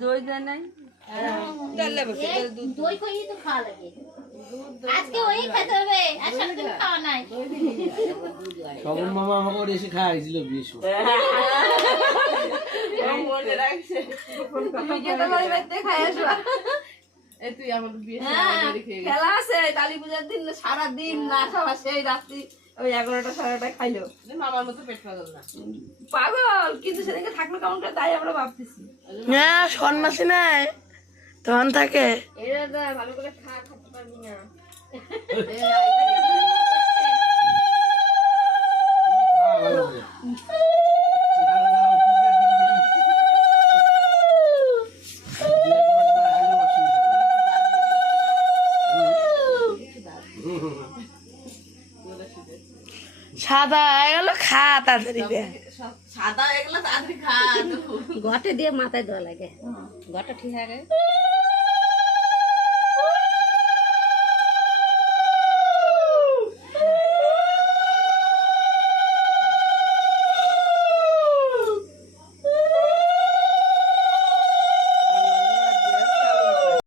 দই দেয় নাই দই কই তো খাওয়া লাগে আজকে ওই খেতে হবে আর সারাদিন খাওয়া নাই সবন মামা আমাকে এসে খাইছিল বিয়ে মনে রাখছে তুমি যেটা বাড়িতে খাই আসবা তুই আমার বিয়ে খেলা আছে কালী পূজার দিন সারাদিন না খাওয়া সেই রাত্রি ওই 11টা 11:30 খাইলো মামার মতো পেট পাগল না পাগল কিন্তু সেদিকে থাকলো কেমন করে তাই আমরা ভাবতেছি হ্যাঁ সন্ন্যাসী নাই তখন থাকে এরা ভালো করে খেতে পারবি না সাদা এগুলো খা তাড়াতাড়ি সাদা এগুলো তাড়াতাড়ি খা ঘটে দিয়ে মাথায় দেওয়া লাগে ঘটা ঠিক আছে